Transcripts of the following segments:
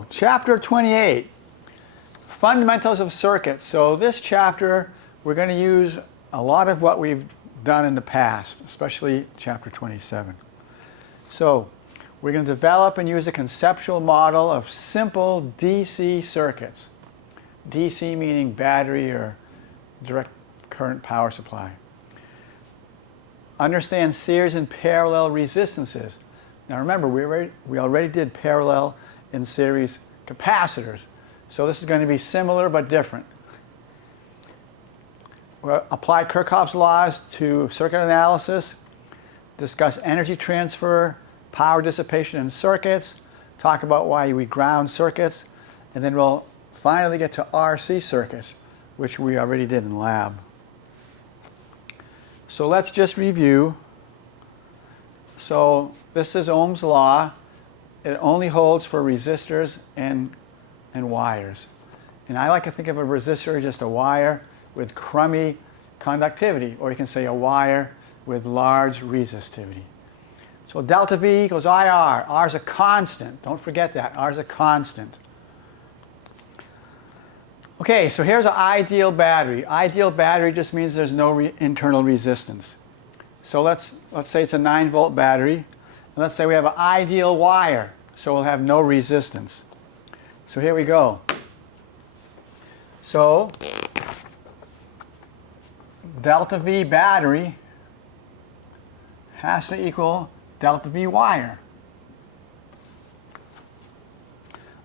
So, Chapter 28, Fundamentals of Circuits. So this chapter, we're going to use a lot of what we've done in the past, especially Chapter 27. So, we're going to develop and use a conceptual model of simple DC circuits. DC meaning battery or direct current power supply. Understand series and parallel resistances. Now remember, we already did parallel and series capacitors. So this is going to be similar but different. We'll apply Kirchhoff's laws to circuit analysis, discuss energy transfer, power dissipation in circuits, talk about why we ground circuits, and then we'll finally get to RC circuits, which we already did in lab. So let's just review. So this is Ohm's law. It only holds for resistors and wires. And I like to think of a resistor as just a wire with crummy conductivity, or you can say a wire with large resistivity. So delta V equals IR. R is a constant. Don't forget that. R is a constant. Okay, so here's an ideal battery. Ideal battery just means there's no internal resistance. So let's say it's a 9-volt battery. And let's say we have an ideal wire, so we'll have no resistance. So here we go. So delta V battery has to equal delta V wire.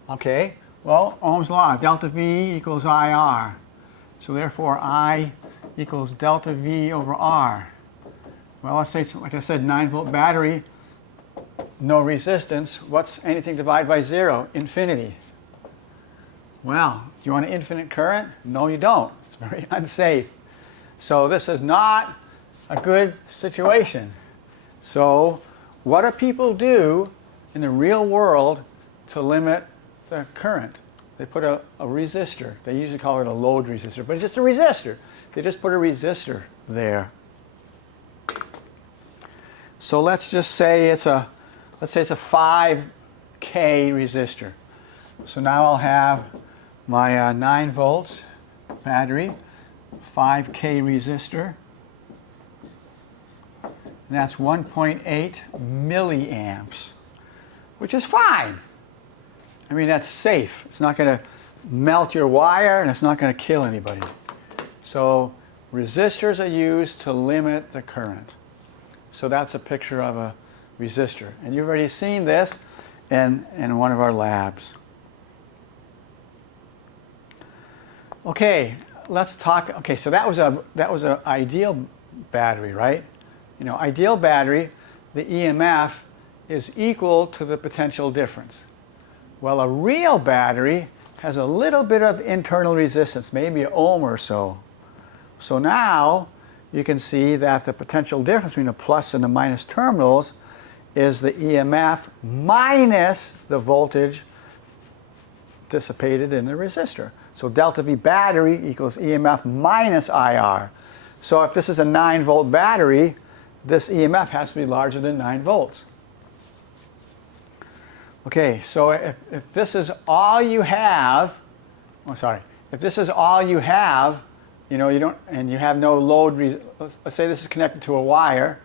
Okay, well, Ohm's law, delta V equals IR. So therefore, I equals delta V over R. Well, let's say it's, like I said, 9-volt battery, no resistance. What's anything divided by 0? Infinity. Well, do you want an infinite current? No, you don't. It's very unsafe. So this is not a good situation. So what do people do in the real world to limit the current? They put a resistor. They usually call it a load resistor, but it's just a resistor. They just put a resistor there. So let's just say it's a 5K resistor. So now I'll have my 9 volts battery, 5K resistor, and that's 1.8 milliamps, which is fine. I mean, that's safe. It's not going to melt your wire, and it's not going to kill anybody. So resistors are used to limit the current. So that's a picture of a resistor. And you've already seen this in one of our labs. Okay, let's talk. Okay, so that was an ideal battery, right? You know, ideal battery, the EMF is equal to the potential difference. Well, a real battery has a little bit of internal resistance, maybe an ohm or so. So now you can see that the potential difference between the plus and the minus terminals is the EMF minus the voltage dissipated in the resistor. So delta V battery equals EMF minus IR. So if this is a 9-volt battery, this EMF has to be larger than 9 volts. Okay, so if this is all you have, if this is all you have, you know, you have no load, let's say this is connected to a wire,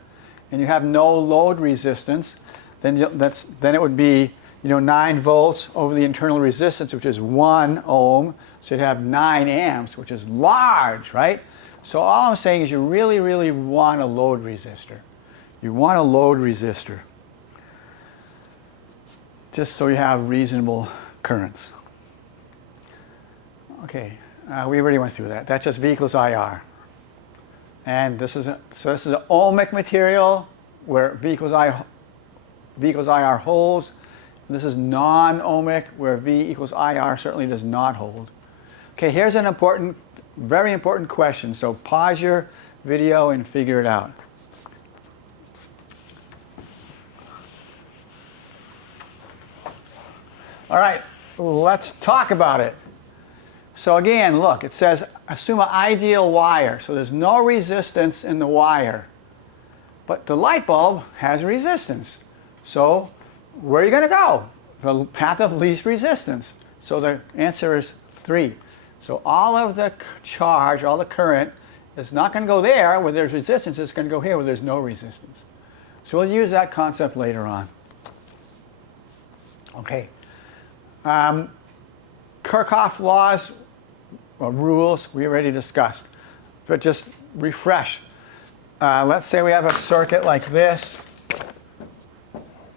and you have no load resistance, then it would be, 9 volts over the internal resistance, which is 1 ohm, so you'd have 9 amps, which is large, right? So all I'm saying is you really, really want a load resistor. You want a load resistor, just so you have reasonable currents. Okay, we already went through that. That's just V equals IR. And this is an ohmic material where V equals IR holds. This is non-ohmic where V equals IR certainly does not hold. Okay, here's an important, very important question. So pause your video and figure it out. All right, let's talk about it. So again, look, it says assume an ideal wire. So there's no resistance in the wire. But the light bulb has resistance. So where are you going to go? the path of least resistance. So the answer is 3. So all of the charge, all the current, is not going to go there where there's resistance. It's going to go here where there's no resistance. So we'll use that concept later on. Okay. Kirchhoff laws or rules we already discussed. But just refresh. Let's say we have a circuit like this,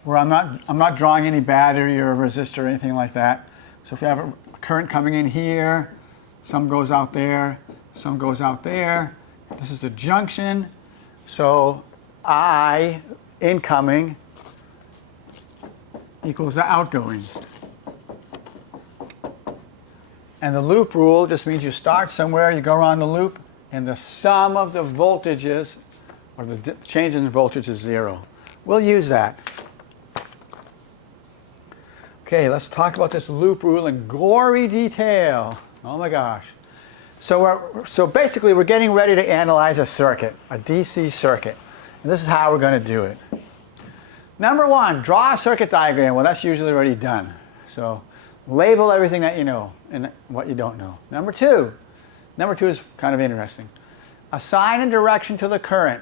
where I'm not drawing any battery or a resistor or anything like that. So if we have a current coming in here, some goes out there, some goes out there. This is the junction. So I incoming equals the outgoing. And the loop rule just means you start somewhere, you go around the loop, and the sum of the voltages, or the change in voltage, is 0. We'll use that. Okay, let's talk about this loop rule in gory detail. Oh my gosh. So basically we're getting ready to analyze a circuit, a DC circuit. And this is how we're going to do it. Number 1, draw a circuit diagram. Well, that's usually already done. So label everything that you know and what you don't know. Number 2 is kind of interesting. Assign a direction to the current.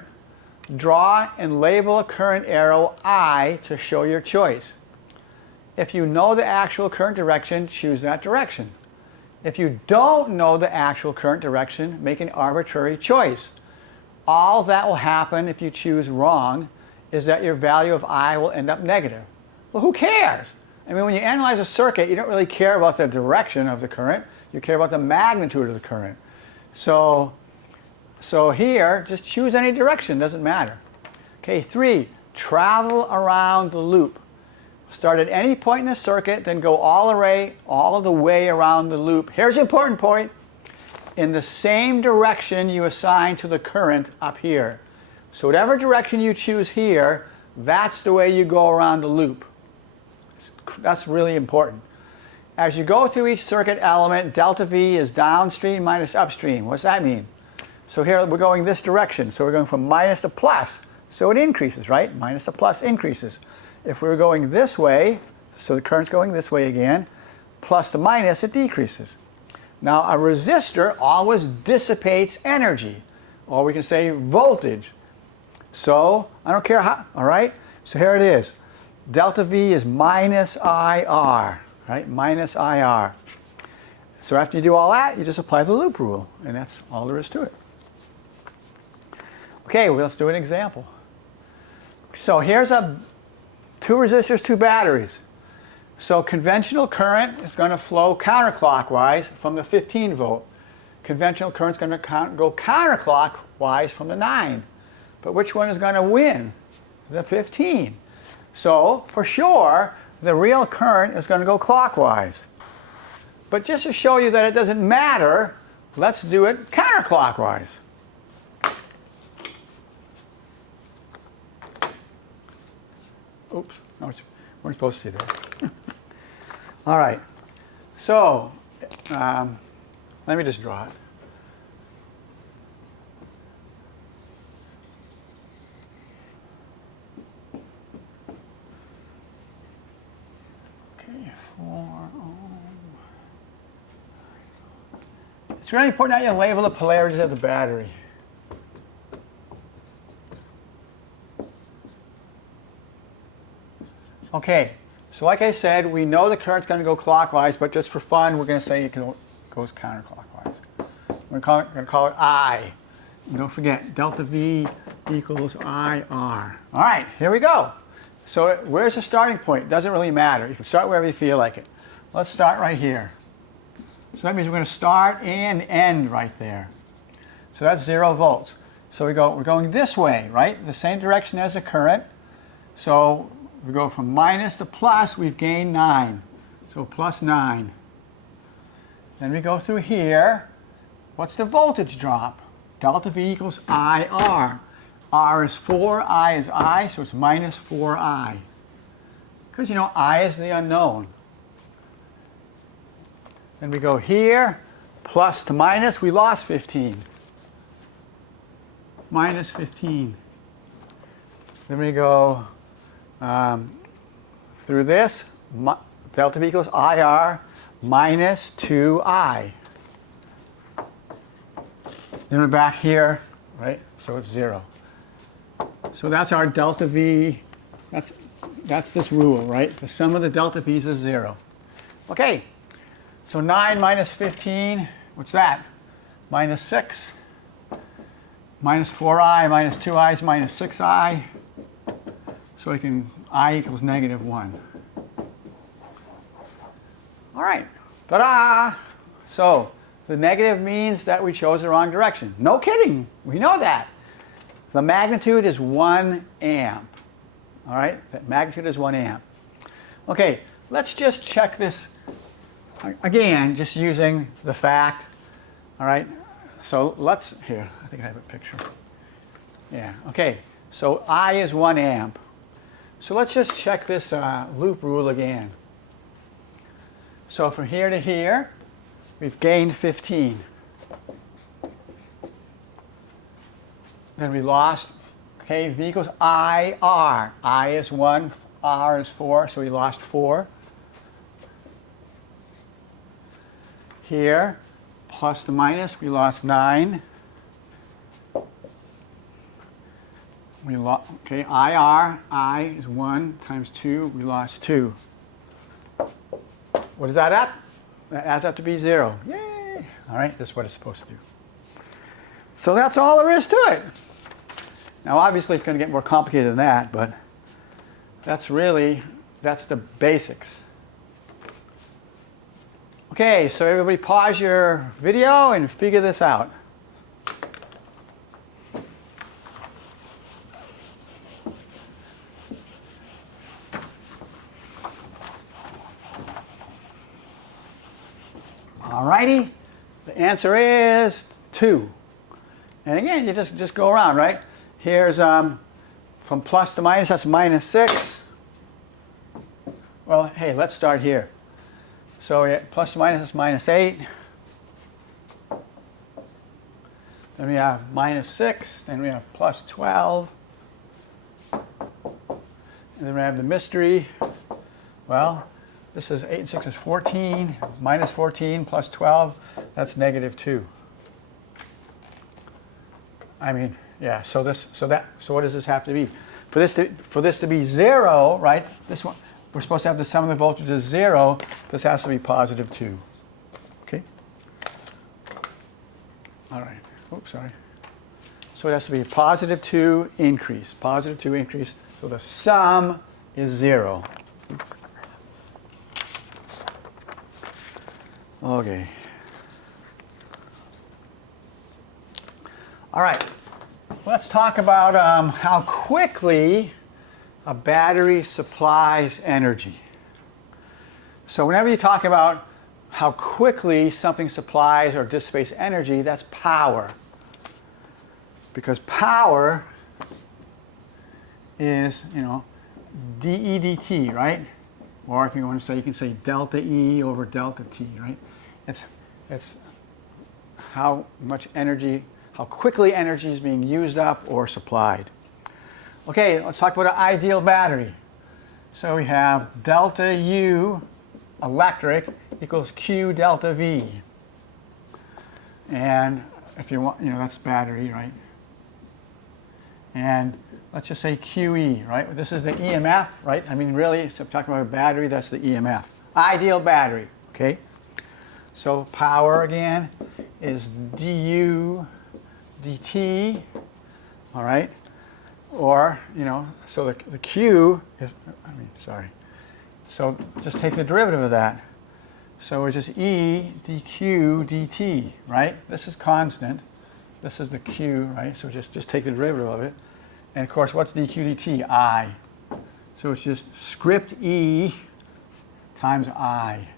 Draw and label a current arrow I to show your choice. If you know the actual current direction, choose that direction. If you don't know the actual current direction, make an arbitrary choice. All that will happen if you choose wrong is that your value of I will end up negative. Well, who cares? I mean, when you analyze a circuit, you don't really care about the direction of the current. You care about the magnitude of the current. So here, just choose any direction. Doesn't matter. Okay, 3, travel around the loop. Start at any point in the circuit, then go all of the way around the loop. Here's the important point. In the same direction you assign to the current up here. So whatever direction you choose here, that's the way you go around the loop. That's really important. As you go through each circuit element, delta V is downstream minus upstream. What's that mean? So here we're going this direction. So we're going from minus to plus. So it increases, right? Minus to plus increases. If we were going this way, so the current's going this way again, plus to minus, it decreases. Now a resistor always dissipates energy, or we can say voltage. So I don't care how, all right? So here it is. Delta V is minus IR, right? Minus IR. So after you do all that, you just apply the loop rule, and that's all there is to it. Okay, well, let's do an example. So here's 2 resistors, 2 batteries. So conventional current is going to flow counterclockwise from the 15 volt. Conventional current is going to go counterclockwise from the 9. But which one is going to win? The 15. So for sure, the real current is going to go clockwise. But just to show you that it doesn't matter, let's do it counterclockwise. Oops, no, we're supposed to see that. All right, so let me just draw it. Okay, 4 ohm. It's really important that you label the polarities of the battery. Okay, so like I said, we know the current's going to go clockwise, but just for fun, we're going to say it goes counterclockwise. We're going to call it I. And don't forget, delta V equals IR. All right, here we go. So where's the starting point? It doesn't really matter. You can start wherever you feel like it. Let's start right here. So that means we're going to start and end right there. So that's 0 volts. So we're going this way, right? The same direction as the current. So we go from minus to plus, we've gained 9. So plus 9. Then we go through here. What's the voltage drop? Delta V equals IR. R is 4, I is I, so it's minus 4I. Because, you know, I is the unknown. Then we go here, plus to minus, we lost 15. Minus 15. Then we go through this, delta V equals IR minus 2I. Then we're back here, right? So it's 0. So that's our delta V. That's this rule, right? The sum of the delta V's is 0. Okay, so 9 minus 15, what's that? Minus 6. Minus 4I minus 2I is minus 6I. So we can, I equals negative 1. All right, ta-da! So the negative means that we chose the wrong direction. No kidding, we know that. The magnitude is 1 amp. All right, that magnitude is 1 amp. Okay, let's just check this again, just using the fact. All right, so let's, here, I think I have a picture. Yeah, okay, so I is 1 amp. So let's just check this loop rule again. So from here to here, we've gained 15. Then we lost, okay, V equals IR. I is 1, R is 4, so we lost 4. Here, plus the minus, we lost 9. We lost, okay, IR, I is 1 times 2, we lost 2. What is that at? That adds up to be 0. Yay! All right, that's what it's supposed to do. So that's all there is to it. Now obviously it's going to get more complicated than that, but that's the basics. Okay, so everybody pause your video and figure this out. Alrighty, the answer is 2. And again, you just go around, right? Here's from plus to minus, that's minus 6. Well, hey, let's start here. So yeah, plus to minus is minus 8. Then we have minus 6. Then we have plus 12. And then we have the mystery. Well, this is 8 and 6 is 14. Minus 14 plus 12, that's negative 2. I mean, yeah, so what does this have to be? For this to be 0, right? This one, we're supposed to have the sum of the voltages 0. This has to be positive 2. Okay? All right. Oops, sorry. So it has to be a positive 2 increase. Positive 2 increase. So the sum is 0. Okay. All right. Let's talk about how quickly a battery supplies energy. So whenever you talk about how quickly something supplies or dissipates energy, that's power. Because power is, dE dt, right? Or if you want to say, you can say delta E over delta T, right? It's how much energy, how quickly energy is being used up or supplied. Okay, let's talk about an ideal battery. So we have delta U electric equals Q delta V. And if you want, that's battery, right? And let's just say QE, right? This is the EMF, right? I mean, really, so talking about a battery, that's the EMF. Ideal battery, okay? So power, again, is du dt, all right? Or, so the Q is, so just take the derivative of that. So it's just E dQ dt, right? This is constant. This is the Q, right? So just take the derivative of it. And of course, what's dQ dt? I. So it's just script E times I.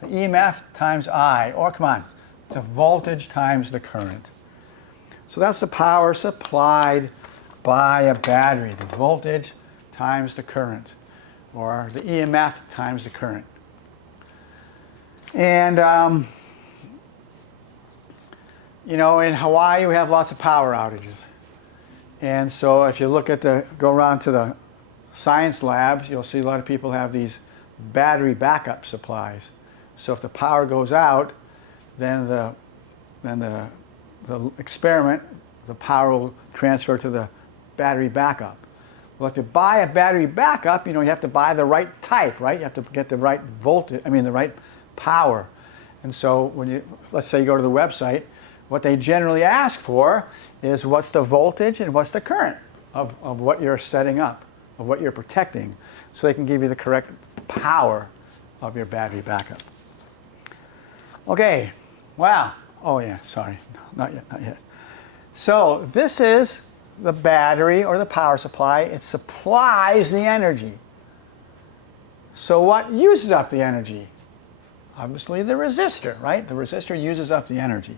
The EMF times I. Or come on, it's a voltage times the current. So that's the power supplied by a battery. The voltage times the current. Or the EMF times the current. And, in Hawaii, we have lots of power outages. And so if you look at go around to the science labs, you'll see a lot of people have these battery backup supplies. So if the power goes out, then the experiment, the power will transfer to the battery backup. Well, if you buy a battery backup, you have to buy the right type, right? You have to get the right voltage, the right power. And so when let's say you go to the website, what they generally ask for is what's the voltage and what's the current of what you're setting up, of what you're protecting, so they can give you the correct power of your battery backup. Okay, wow. Oh yeah, sorry, not yet. So this is the battery or the power supply. It supplies the energy. So what uses up the energy? Obviously the resistor, right? The resistor uses up the energy.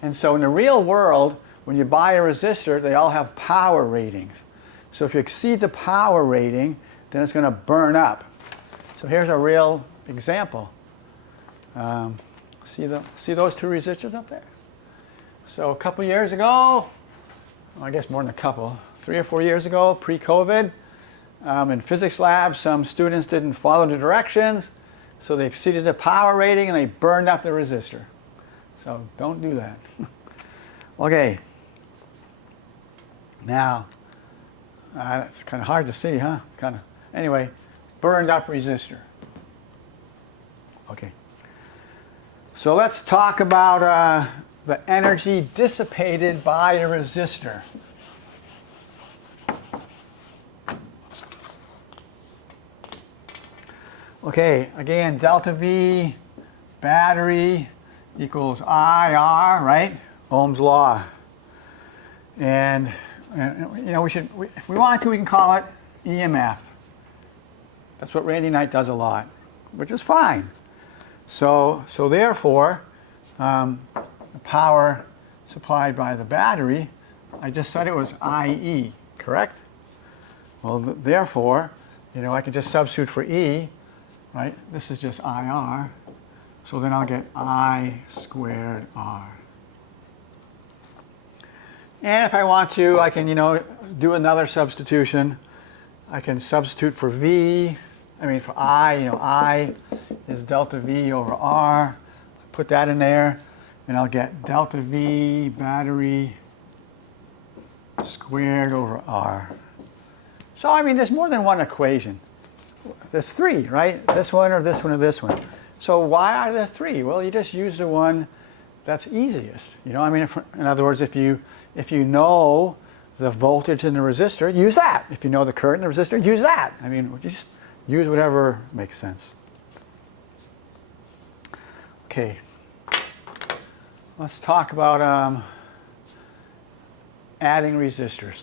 And so in the real world, when you buy a resistor, they all have power ratings. So if you exceed the power rating, then it's going to burn up. So here's a real example. See those two resistors up there? So a couple years ago, I guess more than a couple, 3 or 4 years ago, pre-COVID, in physics labs, some students didn't follow the directions, so they exceeded the power rating and they burned up the resistor. So don't do that. Okay. Now, it's kind of hard to see, huh? Anyway, burned up resistor. Okay. So let's talk about the energy dissipated by a resistor. Okay, again, delta V battery equals IR, right? Ohm's law. And if we want to, we can call it EMF. That's what Randy Knight does a lot, which is fine. So therefore, the power supplied by the battery, I just said it was IE, correct? Well, therefore, I can just substitute for E, right? This is just IR. So then I'll get I squared R. And if I want to, I can, do another substitution. I can substitute for for I, I is delta V over R. Put that in there, and I'll get delta V battery squared over R. So, there's more than one equation. There's 3, right? This one or this one or this one. So why are there 3? Well, you just use the one that's easiest. In other words, if you know the voltage in the resistor, use that. If you know the current in the resistor, use that. Just use whatever makes sense. Okay. Let's talk about adding resistors.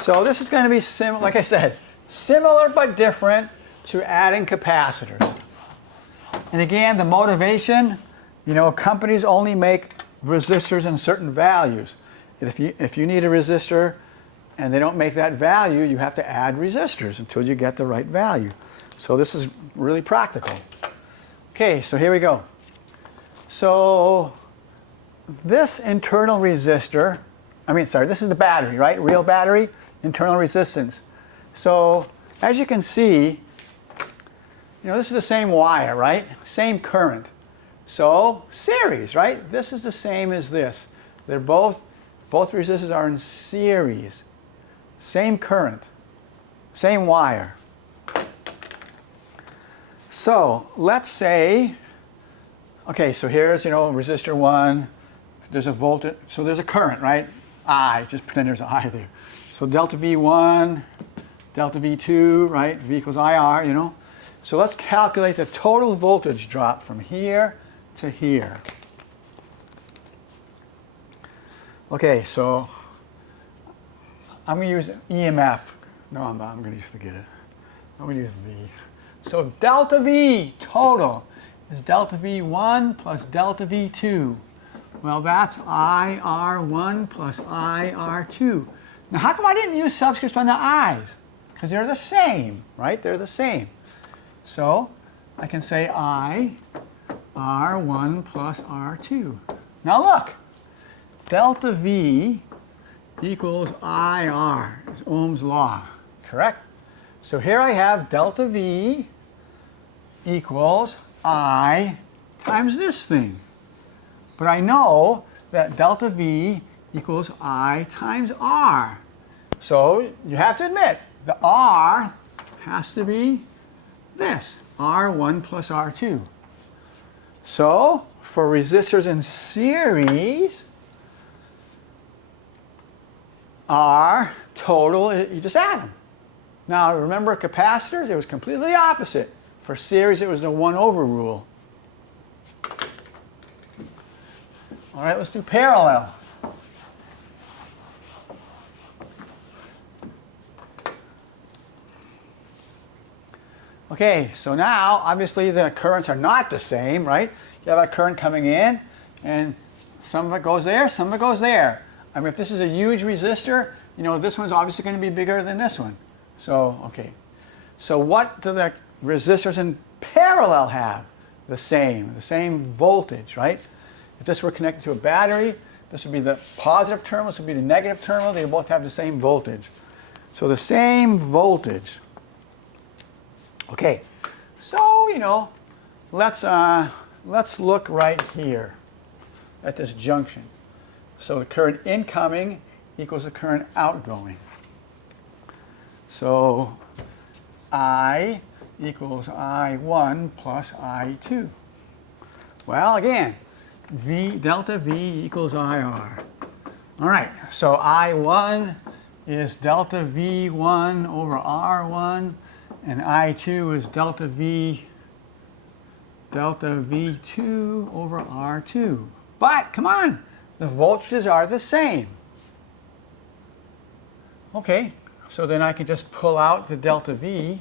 So this is going to be similar, like I said, similar but different to adding capacitors. And again, the motivation, companies only make resistors in certain values. If you need a resistor and they don't make that value, you have to add resistors until you get the right value. So this is really practical. Okay, so here we go. So this internal resistor, this is the battery, right? Real battery, internal resistance. So as you can see, this is the same wire, right? Same current. So series, right? This is the same as this. They're both resistors are in series. Same current, same wire. So let's say, okay, so here's, resistor 1, there's a voltage, so there's a current, right? I, just pretend there's an I there. So delta V1, delta V2, right? V equals IR, So let's calculate the total voltage drop from here to here. Okay, so I'm going to use EMF. No, I'm not. I'm going to forget it. I'm going to use V. So delta V total is delta V1 plus delta V2. Well, that's IR1 plus IR2. Now, how come I didn't use subscripts on the I's? Because they're the same, right? They're the same. So I can say I R1 plus R2. Now look, delta V equals IR, is Ohm's law, correct? So here I have delta V equals I times this thing. But I know that delta V equals I times R. So you have to admit, the R has to be this, R1 plus R2. So for resistors in series, R total, you just add them. Now remember capacitors, it was completely the opposite. For series, it was the 1 over rule. All right, let's do parallel. Okay, so now obviously the currents are not the same, right? You have a current coming in, and some of it goes there, some of it goes there. I mean, if this is a huge resistor, you know, this one's obviously going to be bigger than this one. So, okay. So what do the resistors in parallel have? The same voltage, right? If this were connected to a battery, this would be the positive terminal, this would be the negative terminal. They both have the same voltage. So the same voltage. Okay, so, you know, let's look right here at this junction. So the current incoming equals the current outgoing. So I equals I1 plus I2. Well, again, delta V equals IR. All right, so I1 is delta V1 over R1, and I2 is delta V2 over R2. But, come on, the voltages are the same. Okay, so then I can just pull out the delta V,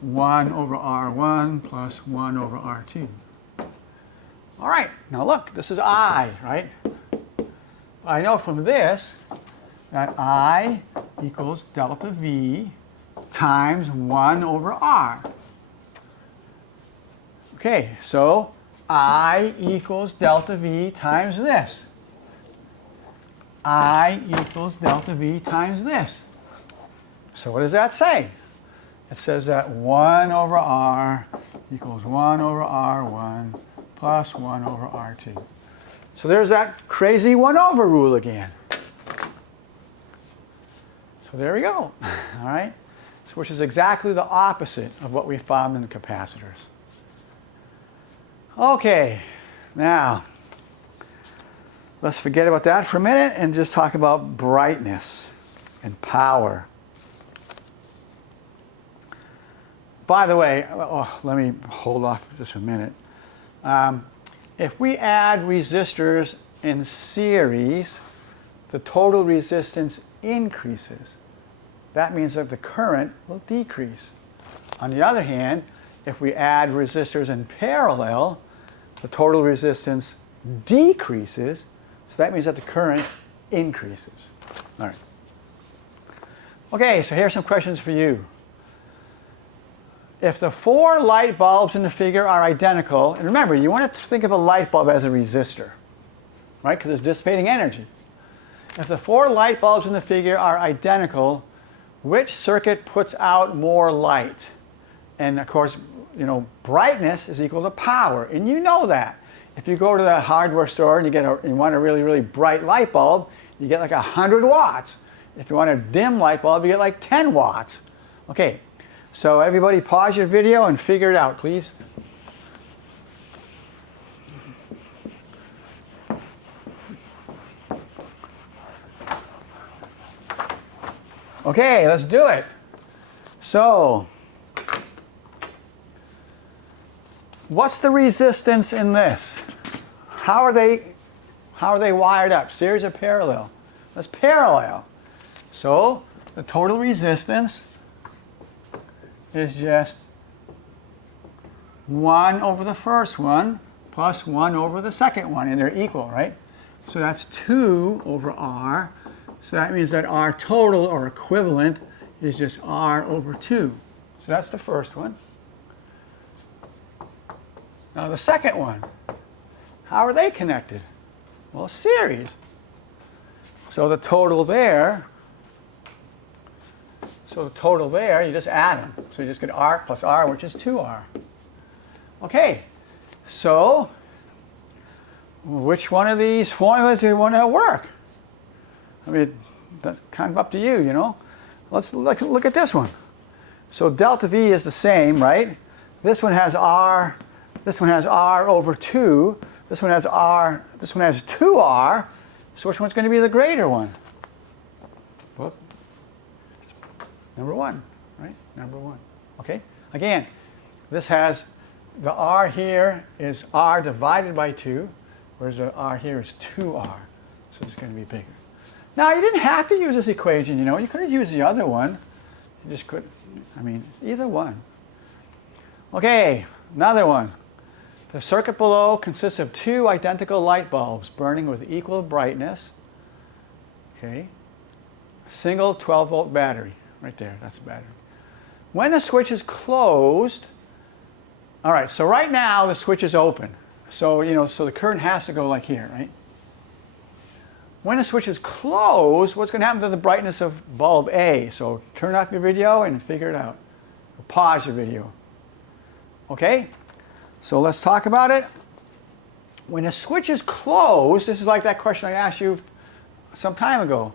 1 over R1 plus 1 over R2. All right, now look, this is I, right? I know from this that I equals delta V times 1 over R. Okay, so I equals delta V times this. I equals delta V times this. So what does that say? It says that 1 over R equals 1 over R1 plus 1 over R2. So there's that crazy 1 over rule again. So there we go. All right? So which is exactly the opposite of what we found in the capacitors. Okay, now let's forget about that for a minute and just talk about brightness and power. By the way, let me hold off for just a minute. If we add resistors in series, the total resistance increases. That means that the current will decrease. On the other hand, if we add resistors in parallel, the total resistance decreases. So that means that the current increases. All right. Okay, so here's some questions for you. If the 4 light bulbs in the figure are identical, and remember, you want to think of a light bulb as a resistor, right? Because it's dissipating energy. If the 4 light bulbs in the figure are identical, which circuit puts out more light? And of course, you know, brightness is equal to power, and you know that. If you go to the hardware store and you want a really, really bright light bulb, you get like 100 watts. If you want a dim light bulb, you get like 10 watts. Okay, so everybody pause your video and figure it out, please. Okay, let's do it. So, what's the resistance in this? How are they wired up? Series or parallel? That's parallel. So the total resistance is just 1 over the first one plus 1 over the second one, and they're equal, right? So that's 2 over R. So that means that R total, or equivalent, is just R over 2. So that's the first one. Now the second one, how are they connected? Well, series. So the total there, So the total there, you just add them. So you just get R plus R, which is 2R. Okay, so which one of these formulas do you want to work? I mean, that's kind of up to you, you know. Let's look at this one. So delta V is the same, right? This one has R, this one has R over 2, this one has R, this one has 2R. So which one's going to be the greater one? Well, number 1, right? Number 1. Okay? Again, this has the R here is R divided by 2, whereas the R here is 2R. So it's going to be bigger. Now, you didn't have to use this equation, you know. You could have used the other one. You just could, I mean, either one. Okay, another one. The circuit below consists of 2 identical light bulbs burning with equal brightness. Okay. A single 12-volt battery. Right there, that's a battery. When the switch is closed, all right, so right now the switch is open. So, you know, so the current has to go like here, right? When the switch is closed, what's going to happen to the brightness of bulb A? So turn off your video and figure it out. Or pause your video. Okay? So let's talk about it. When the switch is closed, this is like that question I asked you some time ago.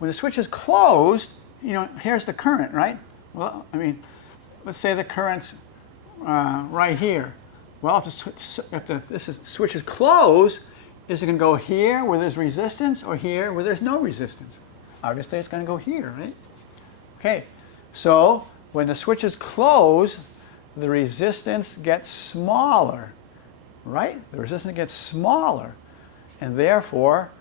When the switch is closed, you know, here's the current, right? Well, I mean, let's say the current's right here. Well, if the switch is closed, is it going to go here where there's resistance or here where there's no resistance? Obviously, it's going to go here, right? Okay, so when the switch is closed, the resistance gets smaller, right? The resistance gets smaller, and therefore,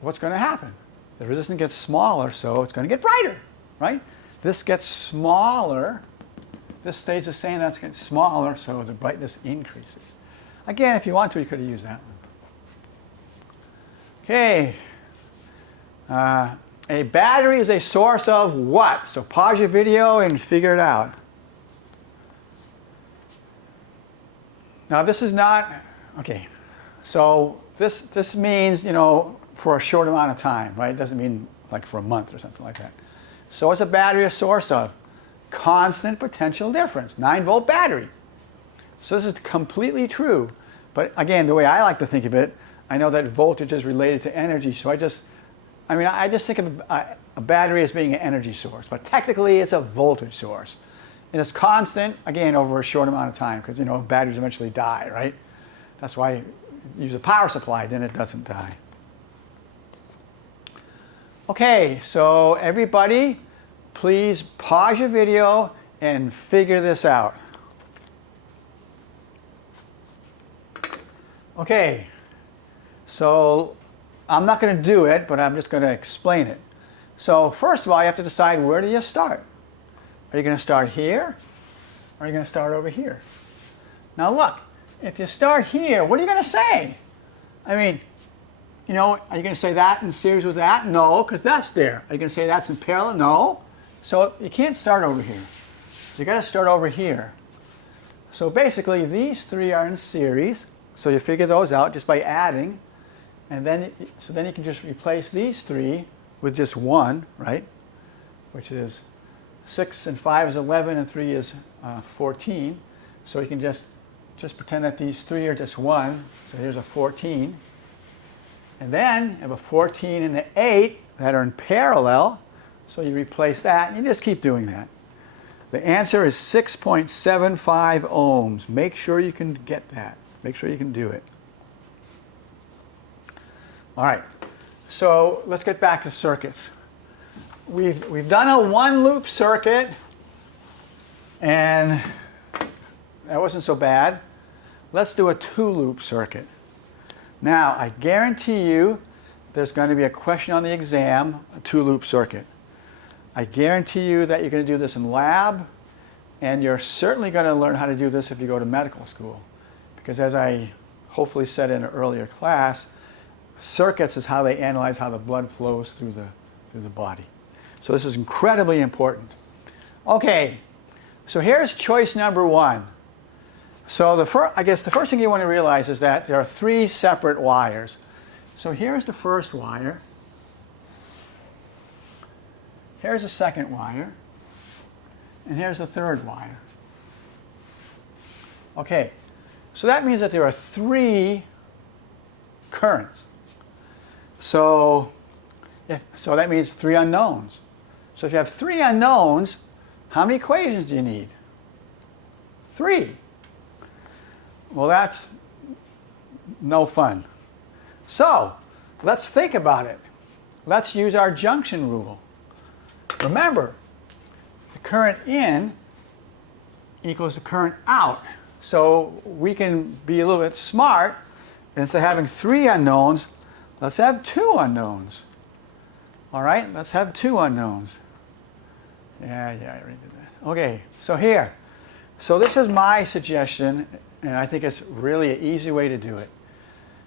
what's going to happen? The resistance gets smaller, so it's going to get brighter, right? This gets smaller. This stays the same, that's getting smaller, so the brightness increases. Again, if you want to, you could have used that one. Okay. A battery is a source of what? So pause your video and figure it out. Now this is not, okay, so this means, you know, for a short amount of time, right? It doesn't mean like for a month or something like that. So is a battery a source of? Constant potential difference, 9-volt battery. So this is completely true. But again, the way I like to think of it, I know that voltage is related to energy, so I just think of a battery as being an energy source, but technically it's a voltage source. And it's constant, again, over a short amount of time, because, you know, batteries eventually die, right? That's why you use a power supply, then it doesn't die. Okay, so everybody, please pause your video and figure this out. Okay, so I'm not going to do it, but I'm just going to explain it. So first of all, you have to decide, where do you start? Are you going to start here, or are you going to start over here? Now look, if you start here, what are you going to say? I mean, you know, are you going to say that in series with that? No, because that's there. Are you going to say that's in parallel? No. So you can't start over here. You got to start over here. So basically, these three are in series. So you figure those out just by adding, and then then you can just replace these three with just one, right? Which is 6 and 5 is 11 and 3 is 14. So you can just pretend that these three are just one. So here's a 14. And then you have a 14 and an 8 that are in parallel. So you replace that, and you just keep doing that. The answer is 6.75 ohms. Make sure you can get that. Make sure you can do it. All right, so let's get back to circuits. We've done a one-loop circuit, and that wasn't so bad. Let's do a two-loop circuit. Now, I guarantee you there's going to be a question on the exam, a two-loop circuit. I guarantee you that you're going to do this in lab, and you're certainly going to learn how to do this if you go to medical school. Because as I hopefully said in an earlier class, circuits is how they analyze how the blood flows through the body. So this is incredibly important. Okay, so here's choice number one. So I guess the first thing you want to realize is that there are three separate wires. So here's the first wire. here's the second wire, and here's the third wire. Okay, so that means that there are 3 currents. So that means 3 unknowns. So if you have 3 unknowns, how many equations do you need? 3. Well, that's no fun. So let's think about it. Let's use our junction rule. Remember, the current in equals the current out. So we can be a little bit smart. Instead of having 3 unknowns, let's have 2 unknowns. All right, let's have 2 unknowns. Yeah, I already did that. Okay, so here. So this is my suggestion, and I think it's really an easy way to do it.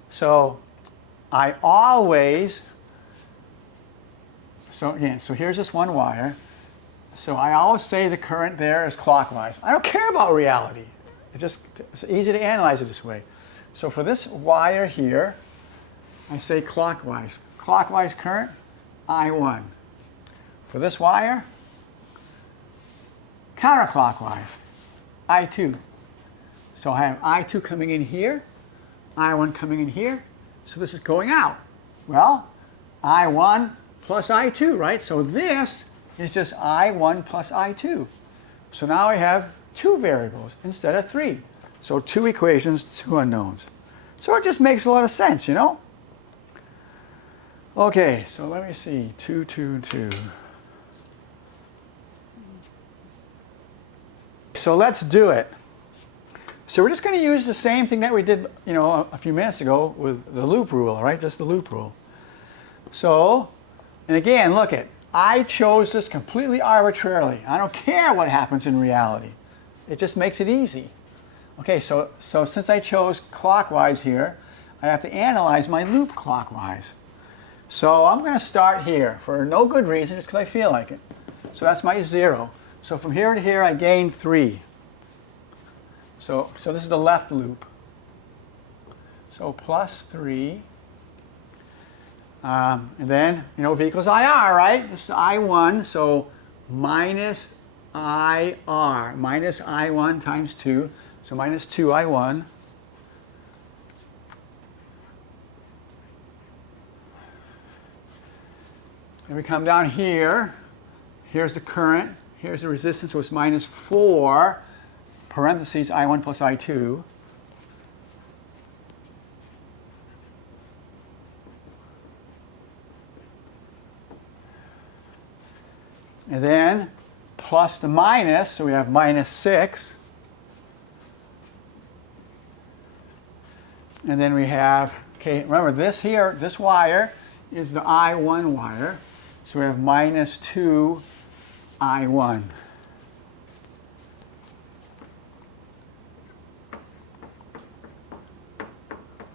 So I always, so here's this one wire. So I always say the current there is clockwise. I don't care about reality. It's easy to analyze it this way. So for this wire here, I say clockwise. Clockwise current, I1. For this wire, counterclockwise, I2. So I have I2 coming in here, I1 coming in here. So this is going out. Well, I1 plus I2, right? So this is just I1 plus I2. So now I have 2 variables instead of 3. So 2 equations, 2 unknowns. So it just makes a lot of sense, you know? Okay, so let me see. 2, 2, 2. So let's do it. So we're just going to use the same thing that we did, you know, a few minutes ago with the loop rule, right? Just the loop rule. So, and again, look at, I chose this completely arbitrarily. I don't care what happens in reality. It just makes it easy. Okay, so since I chose clockwise here, I have to analyze my loop clockwise. So I'm going to start here for no good reason, just because I feel like it. So that's my 0. So from here to here, I gain 3. So this is the left loop. So plus 3. And then, you know, V equals IR, right? This is I1, so minus IR, minus I1 times 2. So minus 2I1. And we come down here. Here's the current. Here's the resistance, so it's minus 4, parentheses, I1 plus I2. And then plus the minus, so we have minus 6. And then we have, okay, remember this here, this wire is the I1 wire. So we have minus 2 I1.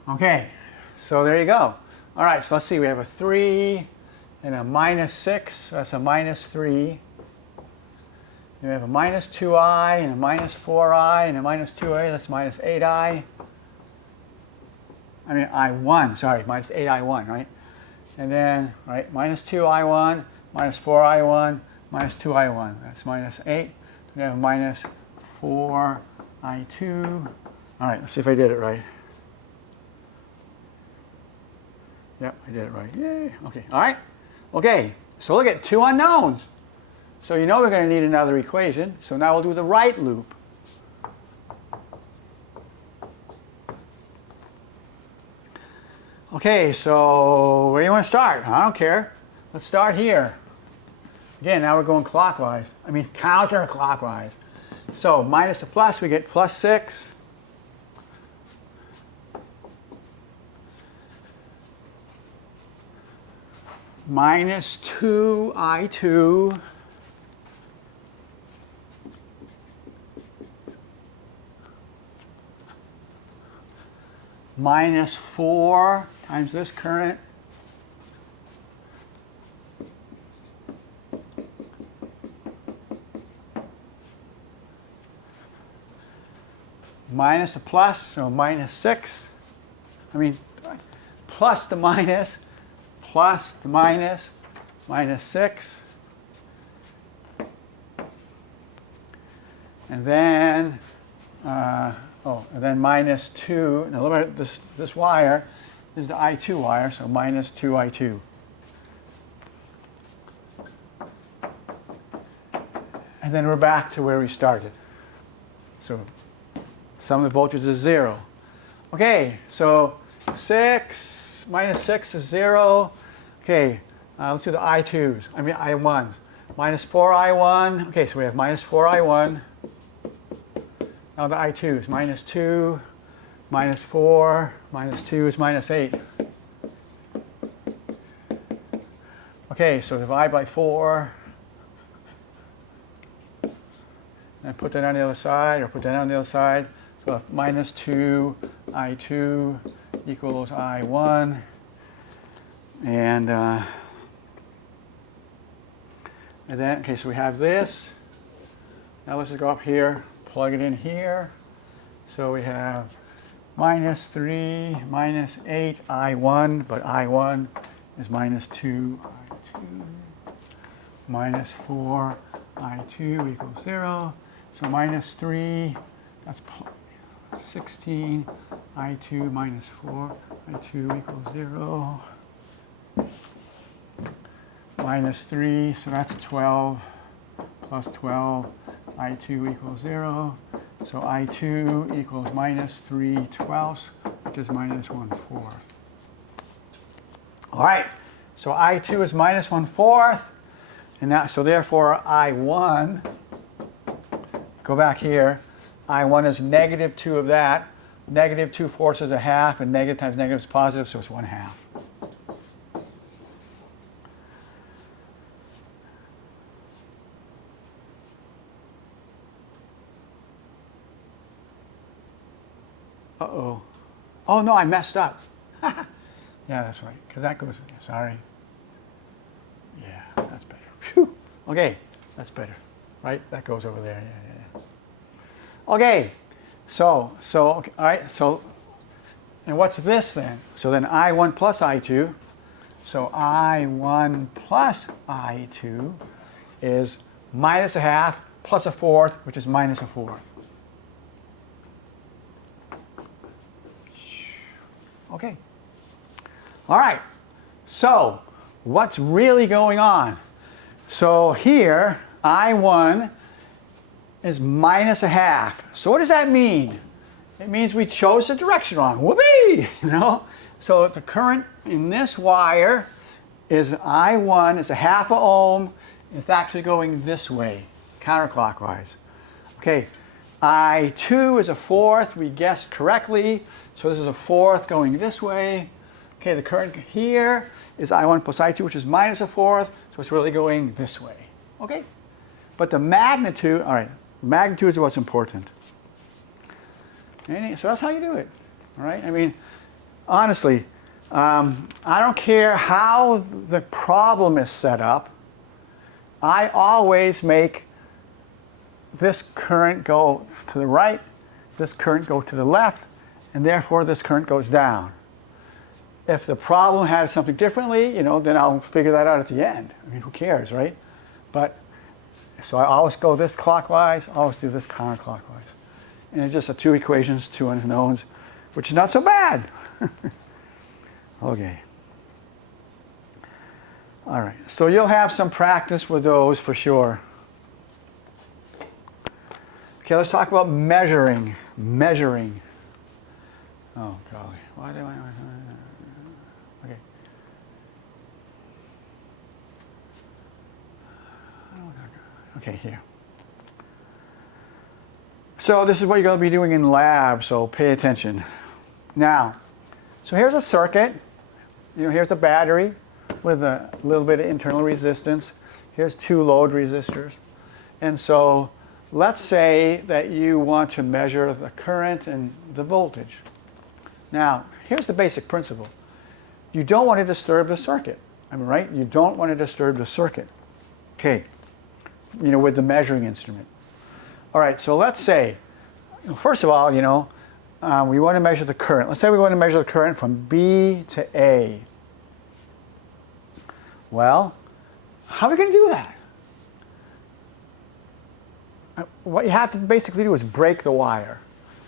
Okay, so there you go. All right, so let's see, we have a 3 and a minus 6, so that's a minus 3. And we have a minus 2i and a minus 4i and a minus 2a, that's minus 8i. I mean I1, sorry, minus 8i1, right? And then, right, minus 2i1, minus 4i1, minus 2i1. That's minus 8. We have minus 4i2. All right, let's see if I did it right. Yep, I did it right. Yay. Okay, all right. Okay, so look at 2 unknowns. So you know we're going to need another equation. So now we'll do the right loop. Okay, so where do you want to start? I don't care. Let's start here. Again, now we're going clockwise. I mean counterclockwise. So minus the plus, we get plus 6. Minus 2i2. Minus 4 times this current. Minus the plus, so minus 6. I mean, plus the minus, minus 6. And then, and then minus 2. Now look at this wire is the I2 wire, so minus 2I2. And then we're back to where we started. So sum of the voltages is 0. Okay, so 6 minus 6 is 0. Okay, let's do the I2s, I1s. Minus 4I1. Okay, so we have minus 4I1. Now the I2s, minus 2, minus 4, minus 2 is minus 8. Okay, so divide by 4. And put that on the other side, or put that on the other side. So minus 2 I2 equals I1. And then, okay, so we have this. Now let's just go up here, plug it in here. So we have minus 3, minus 8 I1, but I1 is minus 2 I2. Minus 4 I2 equals 0. So minus 3, that's 16 I2 minus 4 I2 equals 0. Minus 3, so that's 12 plus 12 I2 equals 0. So I2 equals minus 3/12, which is minus 1/4. All right, so I2 is minus 1/4. And that, so therefore I1, go back here, I1 is negative 2 of that. Negative 2/4 is a half, and negative times negative is positive, so it's 1/2. Uh-oh. Oh, no, I messed up. Yeah, that's right, because that goes, sorry. Yeah, that's better. Whew. Okay, that's better, right? That goes over there. Yeah. Okay, so okay, all right. So, and what's this then? So then I1 plus I2. So I1 plus I2 is minus a half plus a fourth, which is minus a fourth. Okay. All right. So what's really going on? So here, I1 is minus a half. So what does that mean? It means we chose the direction wrong. Whoopee! You know? So the current in this wire is I1 is a half a ohm. It's actually going this way, counterclockwise. Okay. I2 is a fourth. We guessed correctly. So this is a fourth going this way. Okay, the current here is I1 plus I2, which is minus a fourth, so it's really going this way. Okay? But the magnitude, all right, magnitude is what's important. So that's how you do it. All right? I mean, honestly, I don't care how the problem is set up. I always make this current go to the right, this current go to the left, and therefore this current goes down. If the problem had something differently, you know, then I'll figure that out at the end. I mean, who cares, right? But, so I always go this clockwise, always do this counterclockwise. And it's just 2 equations, 2 unknowns, which is not so bad. Okay. All right, so you'll have some practice with those for sure. Okay, let's talk about measuring. Measuring. Oh, golly. Why do I... Okay. Okay, here. So this is what you're going to be doing in lab, so pay attention. Now, so here's a circuit. You know, here's a battery with a little bit of internal resistance. Here's 2 load resistors. And so let's say that you want to measure the current and the voltage. Now, here's the basic principle. You don't want to disturb the circuit. I mean, right? You don't want to disturb the circuit. Okay. You know, with the measuring instrument. All right, so let's say, first of all, you know, we want to measure the current. Let's say we want to measure the current from B to A. Well, how are we going to do that? what you have to basically do is break the wire.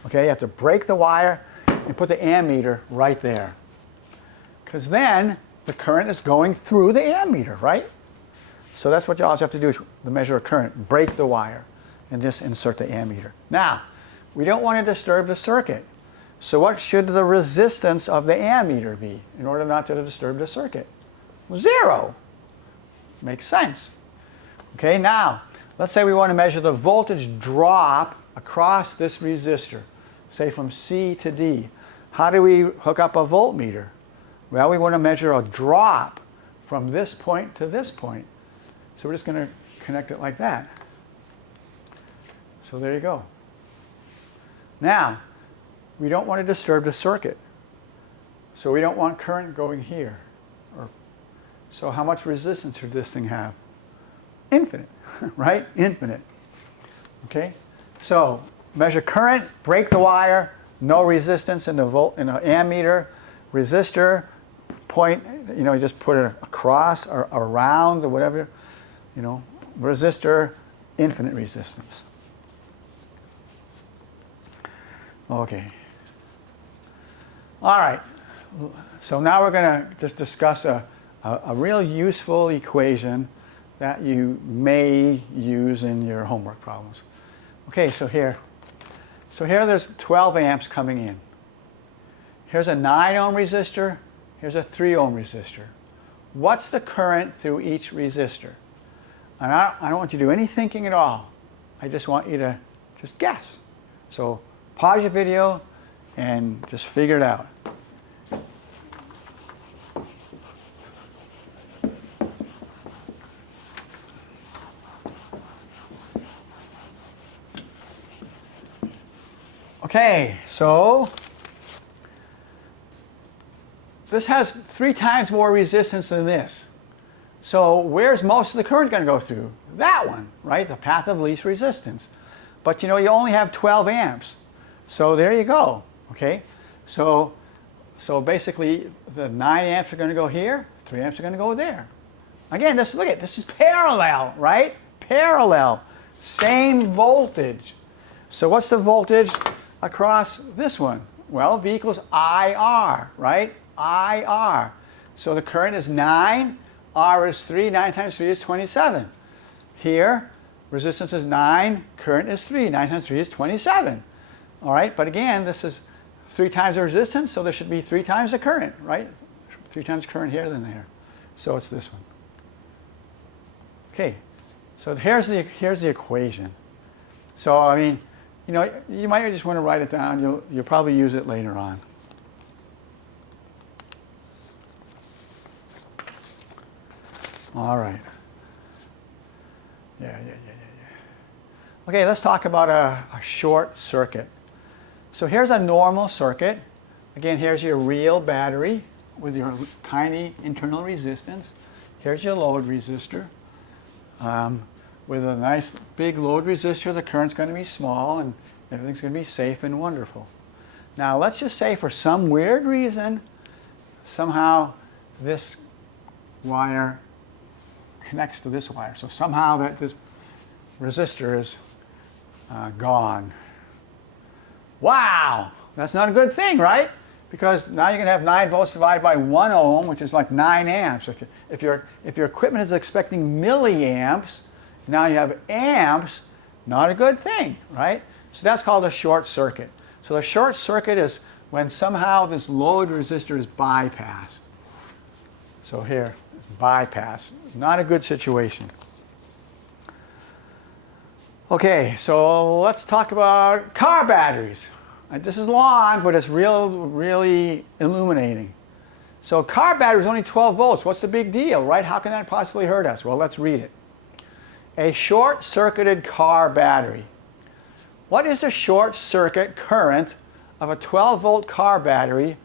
Okay, you have to break the wire and put the ammeter right there. Because then the current is going through the ammeter, right? So that's what you always have to do is to measure a current. Break the wire and just insert the ammeter. Now, we don't want to disturb the circuit. So what should the resistance of the ammeter be in order not to disturb the circuit? 0. Makes sense. Okay, now, let's say we want to measure the voltage drop across this resistor, say from C to D. How do we hook up a voltmeter? Well, we want to measure a drop from this point to this point. So we're just going to connect it like that. So there you go. Now, we don't want to disturb the circuit. So we don't want current going here. So how much resistance should this thing have? Infinite, right? Infinite. Okay? So measure current, break the wire, no resistance in the ammeter, resistor, point, you just put it across or around or whatever, resistor, infinite resistance. Okay. All right. So now we're going to just discuss a real useful equation that you may use in your homework problems. Okay, so here there's 12 amps coming in. Here's a 9 ohm resistor, here's a 3 ohm resistor. What's the current through each resistor? And I don't want you to do any thinking at all. I just want you to just guess. So pause your video and just figure it out. Okay, so this has 3 times more resistance than this. So where's most of the current going to go through? That one, right? The path of least resistance. But you only have 12 amps. So there you go, okay? So basically the 9 amps are going to go here, 3 amps are going to go there. Again, look at this is parallel, right? Parallel, same voltage. So what's the voltage across this one? Well, V equals IR, right? IR. So the current is 9, R is 3, 9 times 3 is 27. Here, resistance is 9, current is 3, 9 times 3 is 27. All right, but again, this is 3 times the resistance, so there should be 3 times the current, right? 3 times current here than there. So it's this one. Okay, so here's the equation. So, I mean, you might just want to write it down. You'll probably use it later on. All right. Yeah. Okay, let's talk about a short circuit. So here's a normal circuit. Again, here's your real battery with your tiny internal resistance. Here's your load resistor. With a nice big load resistor, the current's going to be small and everything's going to be safe and wonderful. Now let's just say for some weird reason, somehow this wire connects to this wire. So somehow this resistor is gone. Wow, that's not a good thing, right? Because now you're going to have 9 volts divided by 1 ohm, which is like 9 amps. If your equipment is expecting milliamps, now you have amps, not a good thing, right? So that's called a short circuit. So the short circuit is when somehow this load resistor is bypassed. So here, it's bypass. Not a good situation. Okay, so let's talk about car batteries. This is long, but it's really illuminating. So car battery is only 12 volts. What's the big deal, right? How can that possibly hurt us? Well, let's read it. A short-circuited car battery. What is the short circuit current of a 12-volt car battery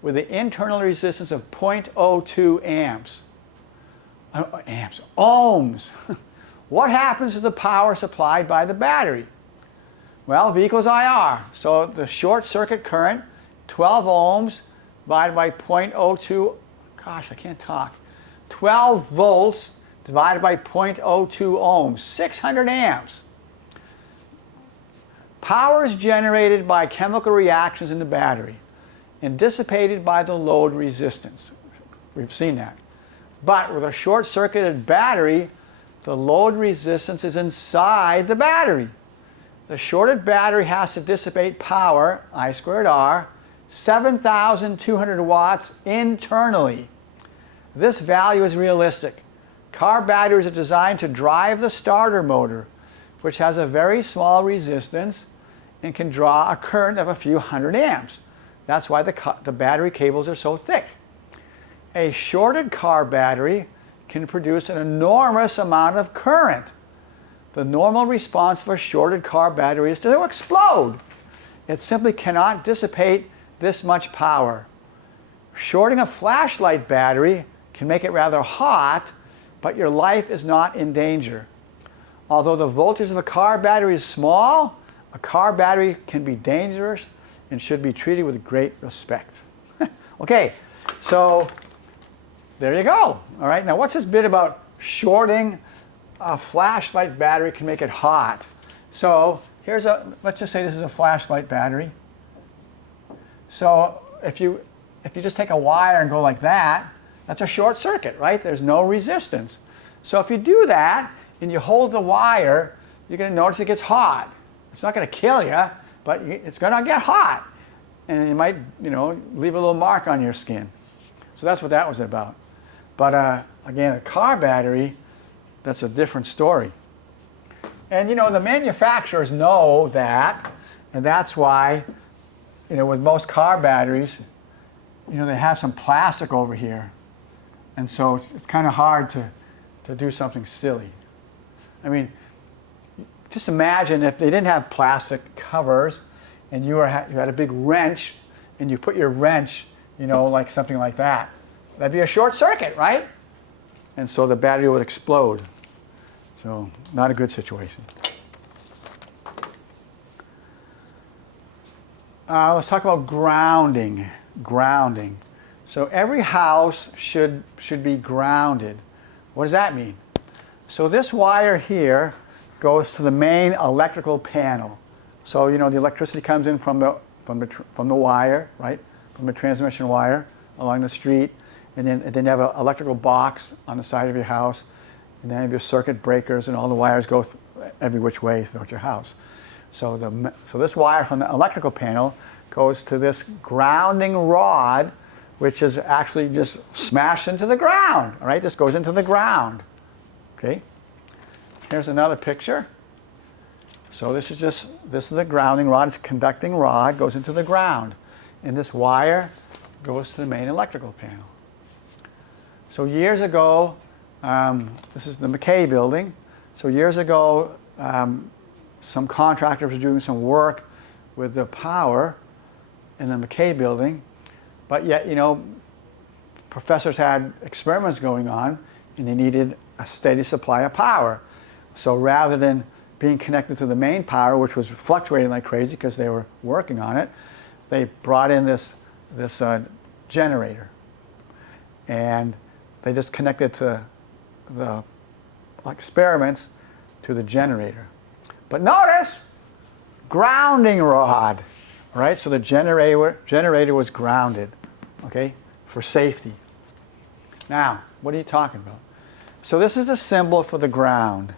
with an internal resistance of 0.02 amps? Ohms. What happens to the power supplied by the battery? Well, V equals IR. So the short circuit current, 12 ohms divided by 0.02, gosh, I can't talk. 12 volts divided by 0.02 ohms, 600 amps. Power is generated by chemical reactions in the battery and dissipated by the load resistance. We've seen that. But with a short-circuited battery, the load resistance is inside the battery. The shorted battery has to dissipate power, I squared R, 7,200 watts internally. This value is realistic. Car batteries are designed to drive the starter motor, which has a very small resistance and can draw a current of a few hundred amps. That's why the battery cables are so thick. A shorted car battery can produce an enormous amount of current. The normal response of a shorted car battery is to explode. It simply cannot dissipate this much power. Shorting a flashlight battery can make it rather hot, but your life is not in danger. Although the voltage of a car battery is small, a car battery can be dangerous and should be treated with great respect. Okay, so there you go. All right, now what's this bit about shorting a flashlight battery can make it hot? So here's let's just say this is a flashlight battery. So if you just take a wire and go like that, that's a short circuit, right? There's no resistance. So if you do that and you hold the wire, you're going to notice it gets hot. It's not going to kill you, but it's going to get hot. And you might, leave a little mark on your skin. So that's what that was about. But again, a car battery, that's a different story. And the manufacturers know that, and that's why, with most car batteries, they have some plastic over here. And so it's kind of hard to do something silly. I mean, just imagine if they didn't have plastic covers and you had a big wrench and you put your wrench, like something like that. That'd be a short circuit, right? And so the battery would explode. So not a good situation. Let's talk about grounding. Grounding. So every house should be grounded. What does that mean? So this wire here goes to the main electrical panel. So the electricity comes in from the wire, right? From the transmission wire along the street, and then you have an electrical box on the side of your house, and then you have your circuit breakers, and all the wires go every which way throughout your house. So this wire from the electrical panel goes to this grounding rod, which is actually just smashed into the ground. All right, this goes into the ground. Okay. Here's another picture. So this is the grounding rod. It's a conducting rod, goes into the ground, and this wire goes to the main electrical panel. So years ago, this is the McKay building. So years ago, some contractors were doing some work with the power in the McKay building, but yet, professors had experiments going on and they needed a steady supply of power. So rather than being connected to the main power, which was fluctuating like crazy because they were working on it, they brought in this generator. And they just connected to the experiments to the generator. But notice, grounding rod, right? So the generator was grounded, okay, for safety. Now, what are you talking about? So this is the symbol for the ground.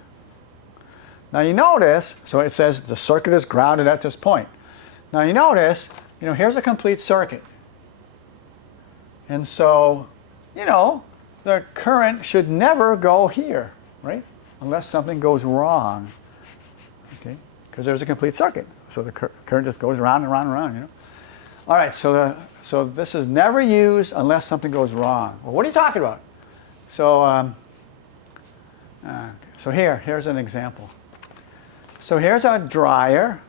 Now you notice, so it says the circuit is grounded at this point. Now you notice, here's a complete circuit. And so, the current should never go here, right? Unless something goes wrong, okay? Because there's a complete circuit. So the current just goes around and around and around, All right, so this is never used unless something goes wrong. Well, what are you talking about? So, here's an example. So here's a dryer,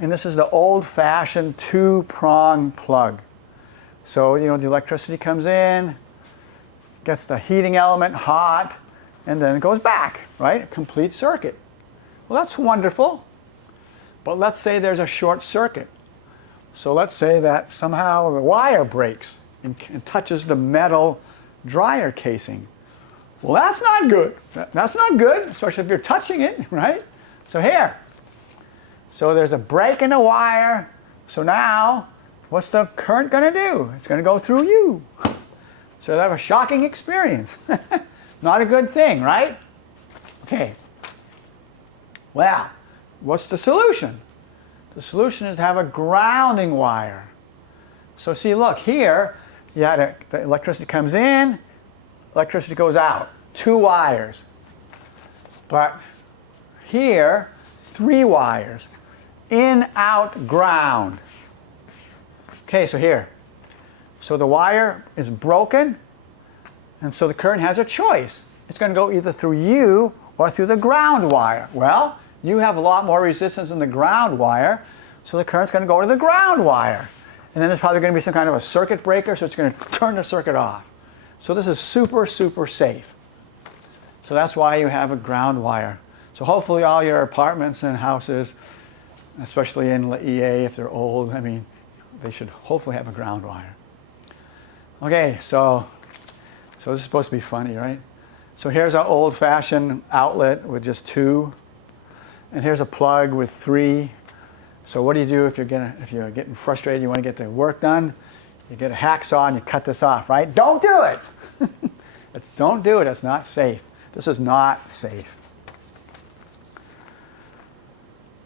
and this is the old-fashioned two-prong plug. So, the electricity comes in, gets the heating element hot, and then it goes back, right? A complete circuit. Well, that's wonderful. But let's say there's a short circuit. So let's say that somehow the wire breaks and touches the metal dryer casing. Well, that's not good. That's not good, especially if you're touching it, right? So here, So there's a break in the wire. So now, what's the current going to do? It's going to go through you. So you have a shocking experience. Not a good thing, right? Okay. Well, what's the solution? The solution is to have a grounding wire. So see, look, here, the electricity comes in, electricity goes out. 2 wires. But here, 3 wires. In, out, ground. Okay, so here. So the wire is broken, and so the current has a choice. It's going to go either through you or through the ground wire. Well, you have a lot more resistance in the ground wire, so the current's going to go to the ground wire. And then there's probably going to be some kind of a circuit breaker, so it's going to turn the circuit off. So this is super, super safe. So that's why you have a ground wire. So hopefully all your apartments and houses, especially in EA if they're old, I mean, they should hopefully have a ground wire. Okay, so this is supposed to be funny, right? So here's our old-fashioned outlet with just 2. And here's a plug with 3. So what do you do if you're getting frustrated, you want to get the work done? You get a hacksaw and you cut this off, right? Don't do it! Don't do it, it's not safe. This is not safe.